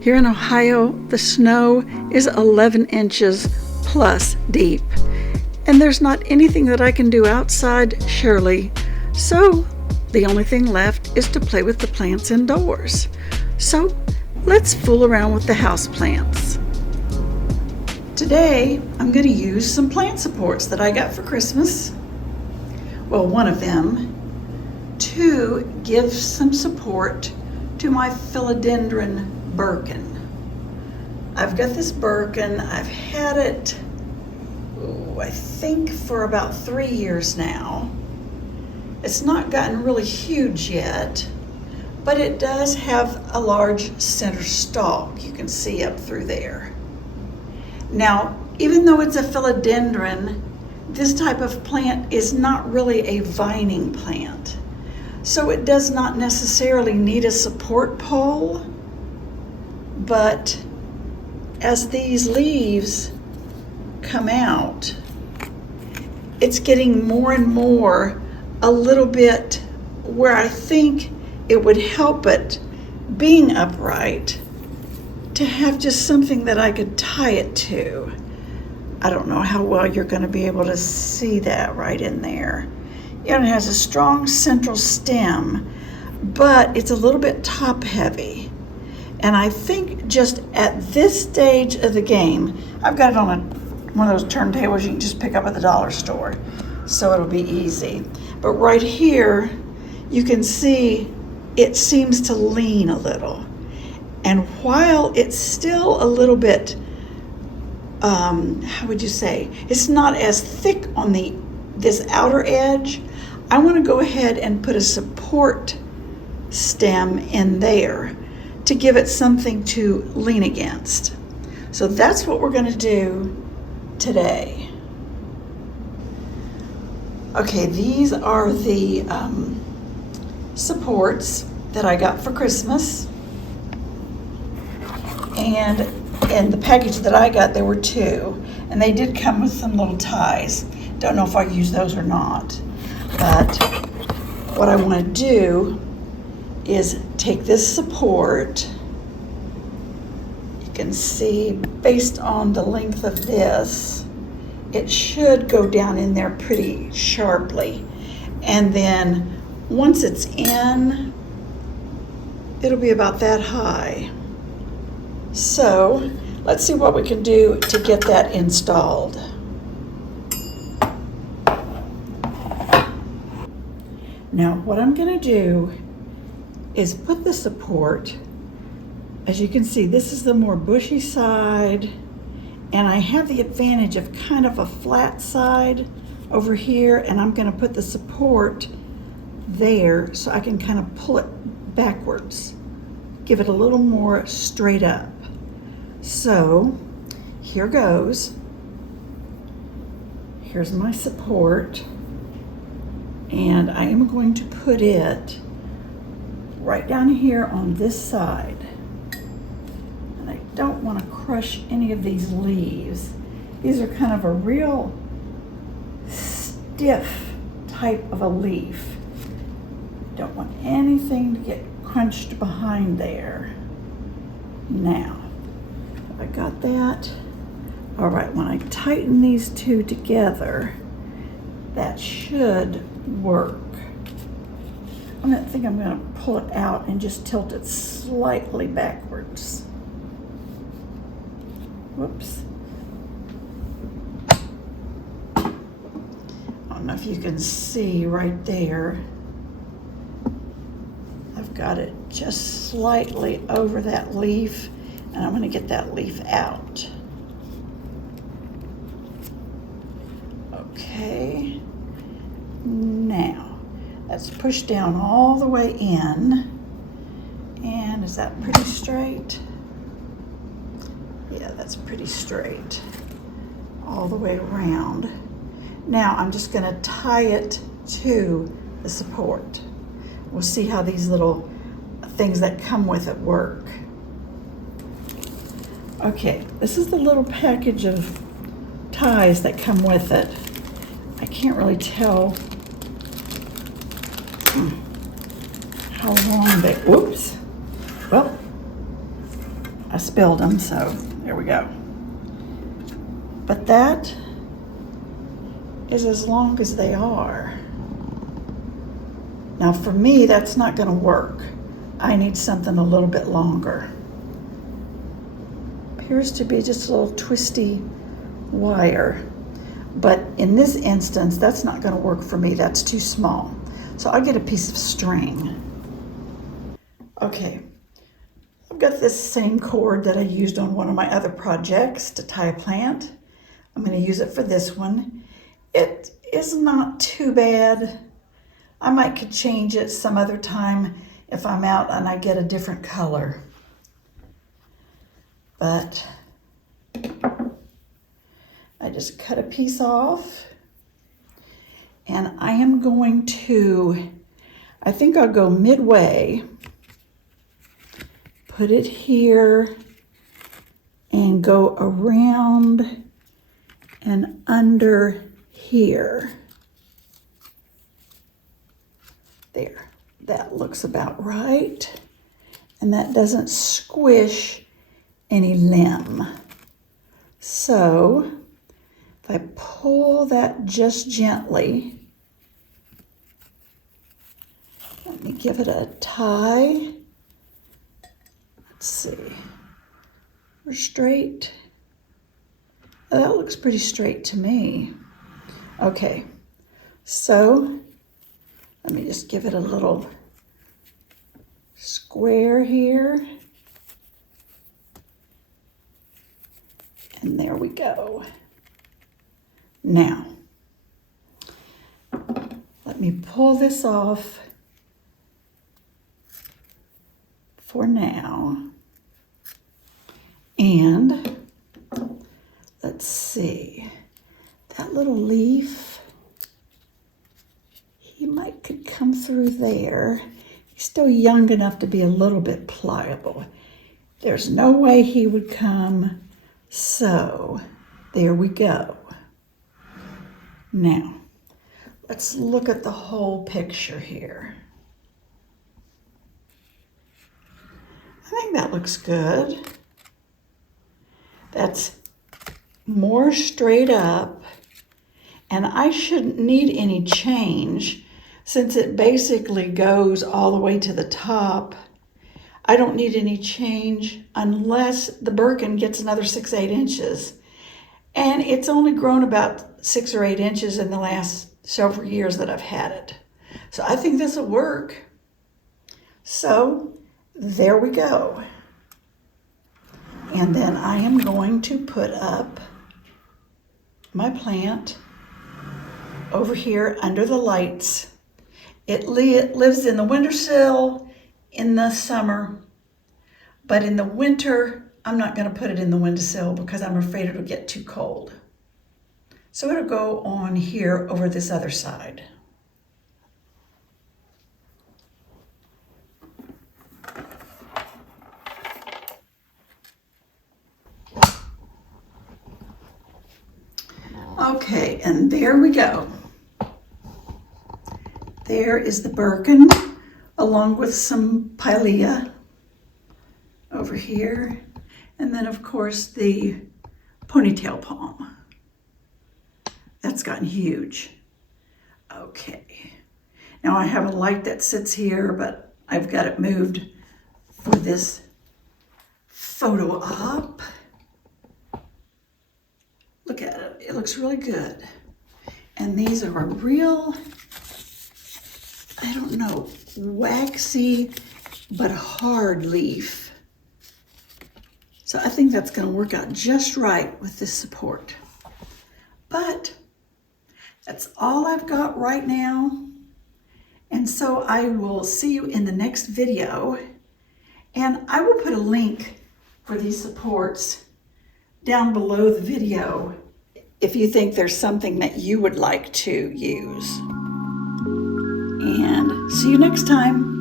Here in Ohio, the snow is 11 inches plus deep, and there's not anything that I can do outside, surely. So the only thing left is to play with the plants indoors. So let's fool around with the house plants. Today, I'm going to use some plant supports that I got for Christmas. Well, one of them, to give some support to my Philodendron Birkin. I've got this Birkin. I've had it, I think, for about 3 years now. It's not gotten really huge yet, but it does have a large center stalk. You can see up through there. Now, even though it's a philodendron, this type of plant is not really a vining plant. So it does not necessarily need a support pole, but as these leaves come out, it's getting more and more a little bit where I think it would help it being upright to have just something that I could tie it to. I don't know how well you're going to be able to see that right in there. It has a strong central stem, but it's a little bit top heavy. And I think just at this stage of the game, I've got it on one of those turntables you can just pick up at the dollar store, so it'll be easy. But right here, you can see it seems to lean a little. And while it's still a little bit, how would you say, it's not as thick on this outer edge, I want to go ahead and put a support stem in there to give it something to lean against. So that's what we're going to do today. Okay, these are the supports that I got for Christmas. And in the package that I got, there were 2, and they did come with some little ties. Don't know if I use those or not, but what I want to do is take this support. You can see based on the length of this, it should go down in there pretty sharply. And then once it's in, it'll be about that high. So let's see what we can do to get that installed. Now what I'm going to do is put the support, as you can see, this is the more bushy side, and I have the advantage of kind of a flat side over here, and I'm going to put the support there so I can kind of pull it backwards, give it a little more straight up. So here goes. Here's my support, and I am going to put it right down here on this side. And I don't want to crush any of these leaves. These are kind of a real stiff type of a leaf. Don't want anything to get crunched behind there. Now, I got that. All right, when I tighten these 2 together, that should work. I think I'm going to pull it out and just tilt it slightly backwards. Whoops. I don't know if you can see right there. I've got it just slightly over that leaf, and I'm going to get that leaf out. Okay. Now, let's push down all the way in. And is that pretty straight? Yeah, that's pretty straight. All the way around. Now, I'm just going to tie it to the support. We'll see how these little things that come with it work. Okay, this is the little package of ties that come with it. I can't really tell how long they, whoops. Well, I spilled them, so there we go. But that is as long as they are. Now for me, that's not gonna work. I need something a little bit longer. Appears to be just a little twisty wire. But in this instance, that's not gonna work for me. That's too small. So I'll get a piece of string. Okay, I've got this same cord that I used on one of my other projects to tie a plant. I'm gonna use it for this one. It is not too bad. I might could change it some other time if I'm out and I get a different color. But I just cut a piece off, and I am going to, I think I'll go midway, put it here, and go around and under here. There, that looks about right. And that doesn't squish any limb. So if I pull that just gently, let me give it a tie. Let's see, we're straight. Oh, that looks pretty straight to me. Okay, so let me just give it a little square here. And there we go. Now, let me pull this off for now. And let's see, that little leaf, he could come through there. He's still young enough to be a little bit pliable. There's no way he would come, so there we go. Now, let's look at the whole picture here. I think that looks good. That's more straight up, and I shouldn't need any change since it basically goes all the way to the top. I don't need any change unless the Birkin gets another 6-8 inches. And it's only grown about 6 or 8 inches in the last several years that I've had it. So I think this will work. So there we go. And then I am going to put up my plant over here under the lights. It lives in the windowsill in the summer, but in the winter, I'm not going to put it in the windowsill because I'm afraid it'll get too cold. So it'll go on here over this other side. Okay, and there we go. There is the Birkin, along with some pilea over here. And then, of course, the ponytail palm. That's gotten huge. Okay. Now I have a light that sits here, but I've got it moved for this photo op. Look at it. It looks really good. And these are a real, I don't know, waxy but hard leaf. So I think that's going to work out just right with this support. But that's all I've got right now. And so I will see you in the next video. And I will put a link for these supports down below the video if you think there's something that you would like to use. And see you next time.